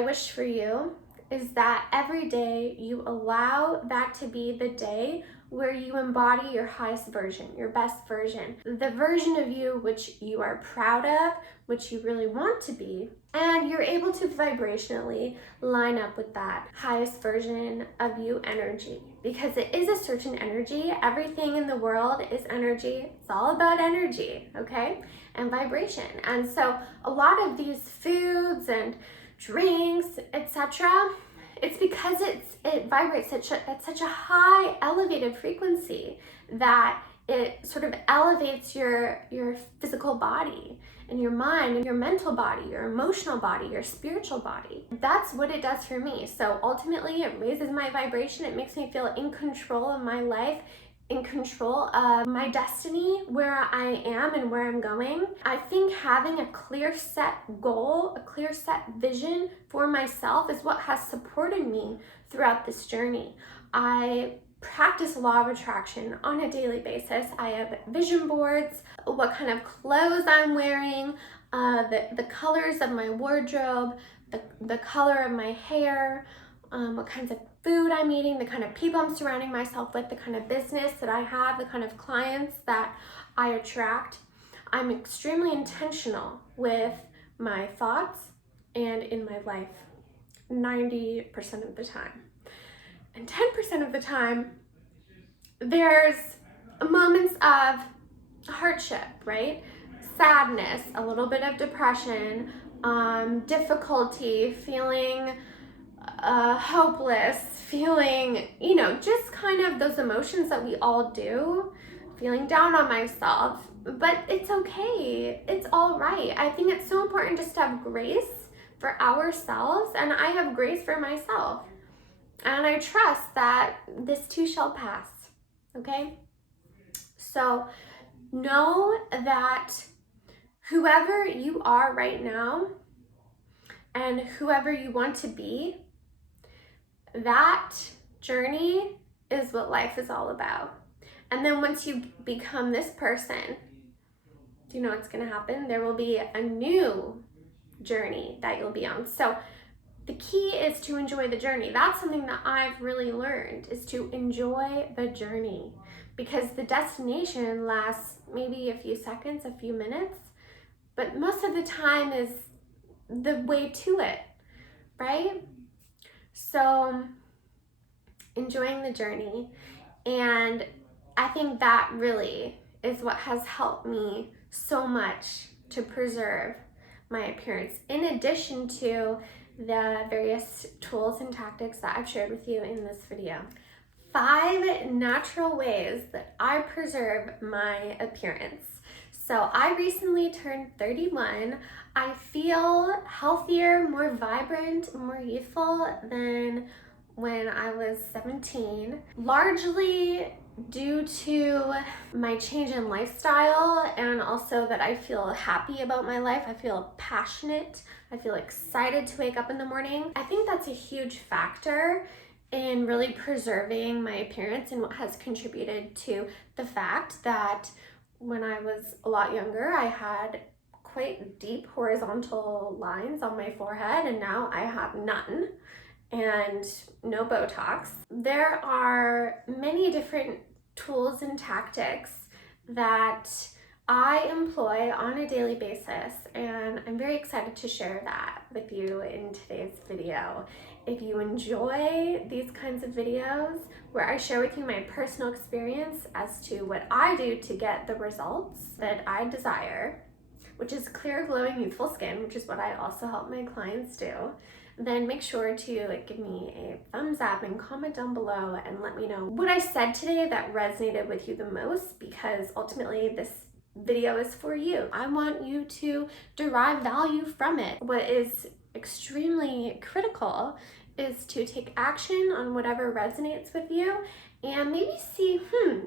my wish for you is that every day you allow that to be the day where you embody your highest version, your best version, the version of you which you are proud of, which you really want to be, and you're able to vibrationally line up with that highest version of you energy, because it is a certain energy. Everything in the world is energy. It's all about energy, okay? And vibration. And so a lot of these foods and drinks, etc., it's because it vibrates at such a high elevated frequency that it sort of elevates your physical body and your mind and your mental body, your emotional body, your spiritual body. That's what it does for me. So ultimately it raises my vibration. It makes me feel in control of my life, in control of my destiny, where I am and where I'm going. I think having a clear set goal, a clear set vision for myself is what has supported me throughout this journey. I practice law of attraction on a daily basis. I have vision boards, what kind of clothes I'm wearing, the colors of my wardrobe, the color of my hair, what kinds of food I'm eating, the kind of people I'm surrounding myself with, the kind of business that I have, the kind of clients that I attract. I'm extremely intentional with my thoughts and in my life 90% of the time. And 10% of the time, there's moments of hardship, right? Sadness, a little bit of depression, difficulty, feeling hopeless, feeling, just kind of those emotions that we all do, feeling down on myself. But it's okay. It's all right. I think it's so important just to have grace for ourselves, and I have grace for myself. And I trust that this too shall pass, okay? So know that whoever you are right now and whoever you want to be, that journey is what life is all about. And then once you become this person, do you know what's going to happen? There will be a new journey that you'll be on. So the key is to enjoy the journey. That's something that I've really learned, is to enjoy the journey, because the destination lasts maybe a few seconds, a few minutes, but most of the time is the way to it, right? So enjoying the journey. And I think that really is what has helped me so much to preserve my appearance, in addition to the various tools and tactics that I've shared with you in this video. 5 natural ways that I preserve my appearance. So I recently turned 31. I feel healthier, more vibrant, more youthful than when I was 17, largely due to my change in lifestyle, and also that I feel happy about my life. I feel passionate. I feel excited to wake up in the morning. I think that's a huge factor in really preserving my appearance, and what has contributed to the fact that when I was a lot younger, I had quite deep horizontal lines on my forehead, and now I have none and no Botox. There are many different tools and tactics that I employ on a daily basis, and I'm very excited to share that with you in today's video. If you enjoy these kinds of videos where I share with you my personal experience as to what I do to get the results that I desire, which is clear, glowing, youthful skin, which is what I also help my clients do, then make sure to give me a thumbs up and comment down below and let me know what I said today that resonated with you the most, because ultimately this video is for you. I want you to derive value from it. What is extremely critical is to take action on whatever resonates with you, and maybe see,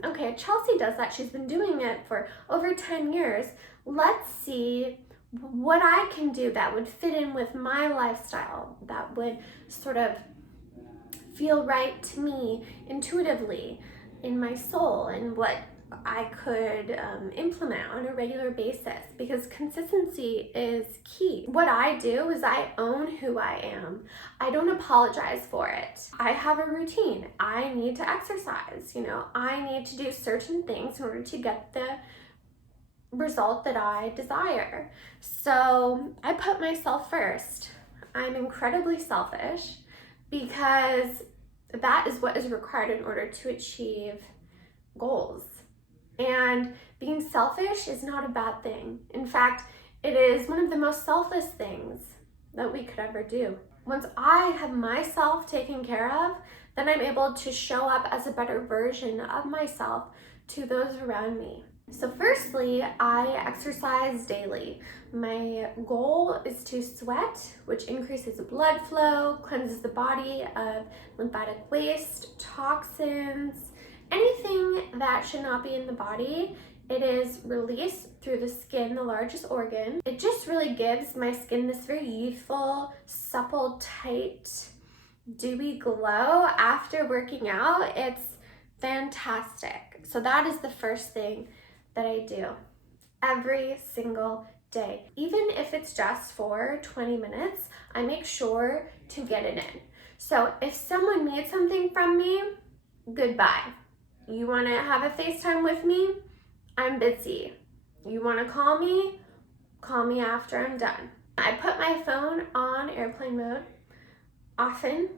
okay, Chelsea does that. She's been doing it for over 10 years. Let's see what I can do that would fit in with my lifestyle, that would sort of feel right to me intuitively in my soul, and what I could implement on a regular basis, because consistency is key. What I do is I own who I am. I don't apologize for it. I have a routine. I need to exercise, I need to do certain things in order to get the result that I desire. So I put myself first. I'm incredibly selfish because that is what is required in order to achieve goals. And being selfish is not a bad thing. In fact, it is one of the most selfless things that we could ever do. Once I have myself taken care of, then I'm able to show up as a better version of myself to those around me. So firstly, I exercise daily. My goal is to sweat, which increases blood flow, cleanses the body of lymphatic waste, toxins, anything that should not be in the body. It is released through the skin, the largest organ. It just really gives my skin this very youthful, supple, tight, dewy glow after working out. It's fantastic. So that is the first thing that I do every single day. Even if it's just for 20 minutes, I make sure to get it in. So if someone needs something from me, goodbye. You want to have a FaceTime with me? I'm busy. You want to call me? Call me after I'm done. I put my phone on airplane mode often,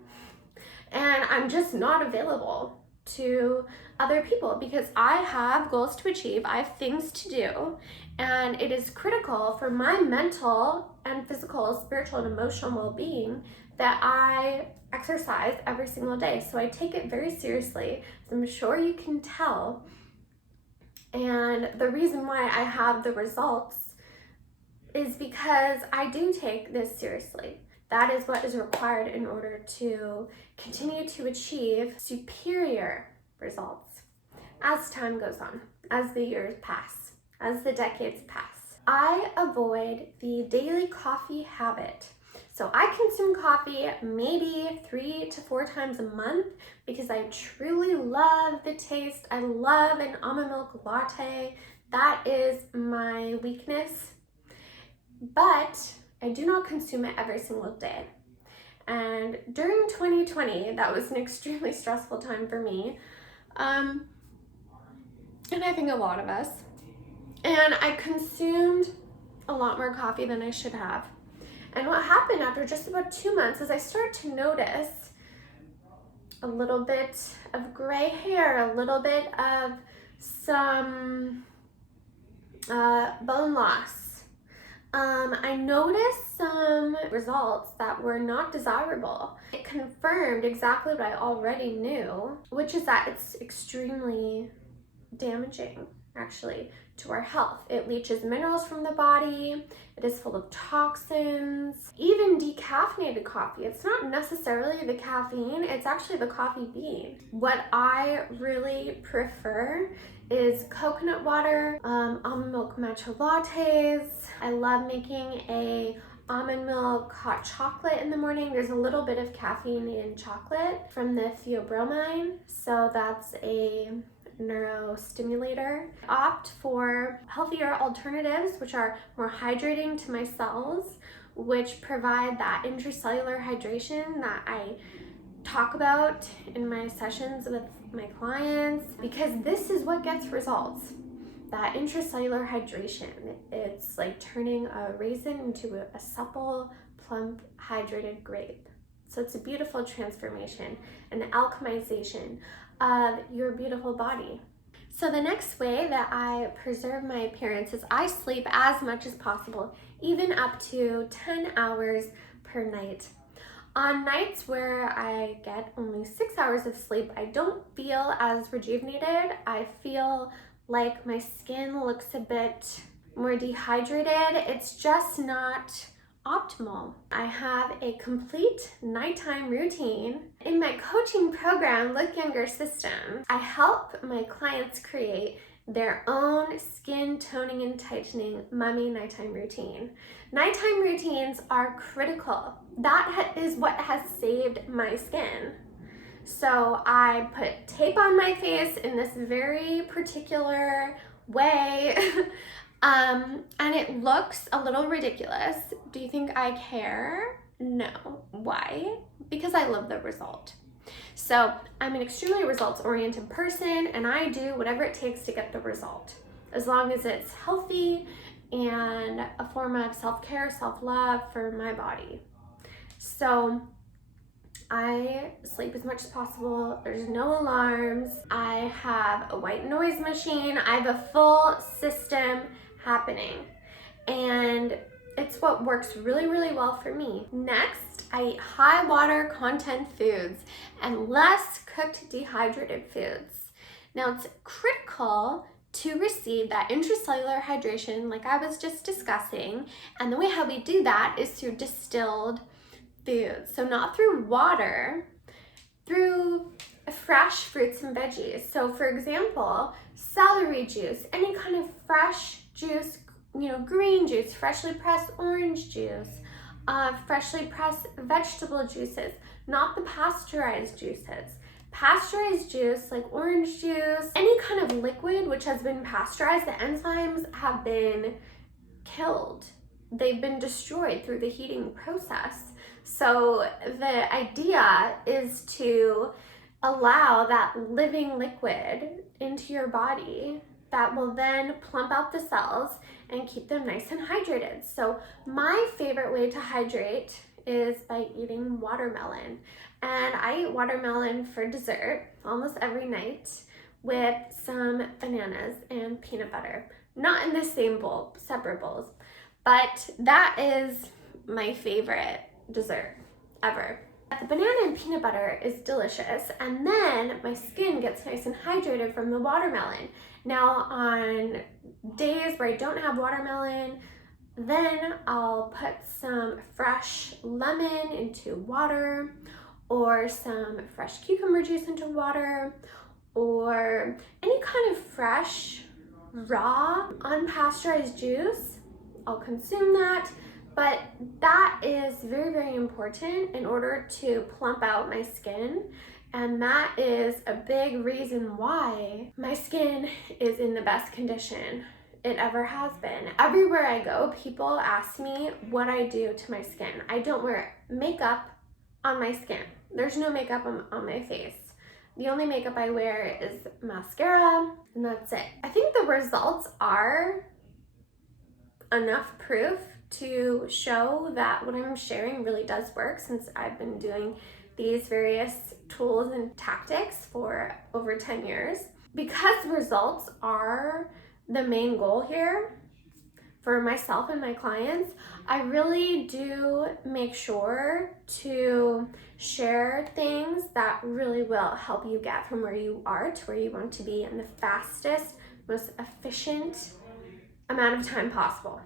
and I'm just not available to other people because I have goals to achieve, I have things to do, and it is critical for my mental and physical, spiritual, and emotional well-being that I exercise every single day. So I take it very seriously, as I'm sure you can tell. And the reason why I have the results is because I do take this seriously. That is what is required in order to continue to achieve superior results as time goes on, as the years pass, as the decades pass. I avoid the daily coffee habit. So I consume coffee maybe 3 to 4 times a month because I truly love the taste. I love an almond milk latte. That is my weakness. But I do not consume it every single day. And during 2020, that was an extremely stressful time for me. And I think a lot of us. And I consumed a lot more coffee than I should have. And what happened after just about 2 months is I started to notice a little bit of gray hair, a little bit of some bone loss. I noticed some results that were not desirable. It confirmed exactly what I already knew, which is that it's extremely damaging, actually, to our health. It leaches minerals from the body. It is full of toxins. Even decaffeinated coffee, it's not necessarily the caffeine, it's actually the coffee bean. What I really prefer is coconut water, almond milk matcha lattes. I love making a almond milk hot chocolate in the morning. There's a little bit of caffeine in chocolate from the theobromine, so that's a neurostimulator. Opt for healthier alternatives, which are more hydrating to my cells, which provide that intracellular hydration that I talk about in my sessions with my clients, because this is what gets results. That intracellular hydration, it's like turning a raisin into a supple, plump, hydrated grape. So it's a beautiful transformation, an alchemization of your beautiful body. So the next way that I preserve my appearance is I sleep as much as possible, even up to 10 hours per night. On nights where I get only 6 hours of sleep, I don't feel as rejuvenated. I feel like my skin looks a bit more dehydrated. It's just not optimal. I have a complete nighttime routine. In my coaching program, Look Younger System, I help my clients create their own skin toning and tightening mummy nighttime routine. Nighttime routines are critical. That is what has saved my skin. So I put tape on my face in this very particular way. And it looks a little ridiculous. Do you think I care? No. Why? Because I love the result. So I'm an extremely results-oriented person, and I do whatever it takes to get the result, as long as it's healthy and a form of self-care, self-love for my body. So I sleep as much as possible. There's no alarms. I have a white noise machine. I have a full system happening, and it's what works really, really well for me. Next, I eat high water content foods and less cooked dehydrated foods. Now, it's critical to receive that intracellular hydration like I was just discussing, and the way how we do that is through distilled foods. So not through water, through fresh fruits and veggies. So for example, celery juice, any kind of fresh juice, green juice, freshly pressed orange juice, freshly pressed vegetable juices, not the pasteurized juices. Pasteurized juice, like orange juice, any kind of liquid which has been pasteurized, the enzymes have been killed. They've been destroyed through the heating process. So the idea is to allow that living liquid into your body that will then plump out the cells and keep them nice and hydrated. So my favorite way to hydrate is by eating watermelon. And I eat watermelon for dessert almost every night with some bananas and peanut butter. Not in the same bowl, separate bowls. But that is my favorite dessert ever. The banana and peanut butter is delicious, and then my skin gets nice and hydrated from the watermelon. Now on days where I don't have watermelon, then I'll put some fresh lemon into water, or some fresh cucumber juice into water, or any kind of fresh, raw, unpasteurized juice. I'll consume that. But that is very, very important in order to plump out my skin. And that is a big reason why my skin is in the best condition it ever has been. Everywhere I go, people ask me what I do to my skin. I don't wear makeup on my skin. There's no makeup on my face. The only makeup I wear is mascara, and that's it. I think the results are enough proof to show that what I'm sharing really does work, since I've been doing these various tools and tactics for over 10 years. Because results are the main goal here for myself and my clients, I really do make sure to share things that really will help you get from where you are to where you want to be in the fastest, most efficient amount of time possible.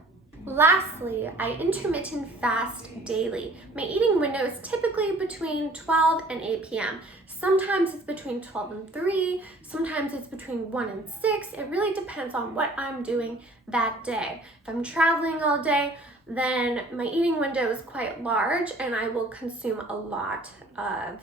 Lastly, I intermittent fast daily. My eating window is typically between 12 and 8 p.m. Sometimes it's between 12 and 3, sometimes it's between 1 and 6. It really depends on what I'm doing that day. If I'm traveling all day, then my eating window is quite large, and I will consume a lot of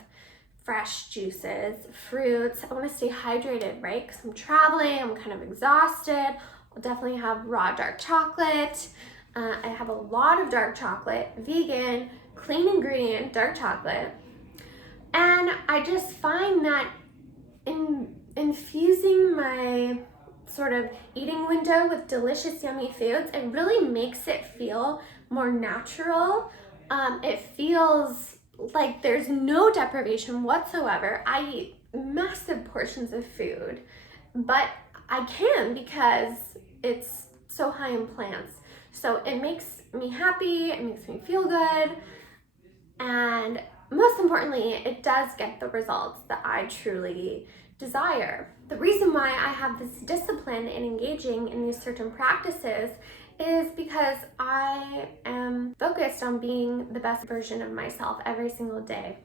fresh juices, fruits. I want to stay hydrated, right? Because I'm traveling, I'm kind of exhausted. I'll definitely have raw dark chocolate. I have a lot of dark chocolate, vegan, clean ingredient dark chocolate. And I just find that in infusing my sort of eating window with delicious, yummy foods, it really makes it feel more natural. It feels like there's no deprivation whatsoever. I eat massive portions of food, but I can because it's so high in plants. So it makes me happy, it makes me feel good, and most importantly, it does get the results that I truly desire. The reason why I have this discipline in engaging in these certain practices is because I am focused on being the best version of myself every single day.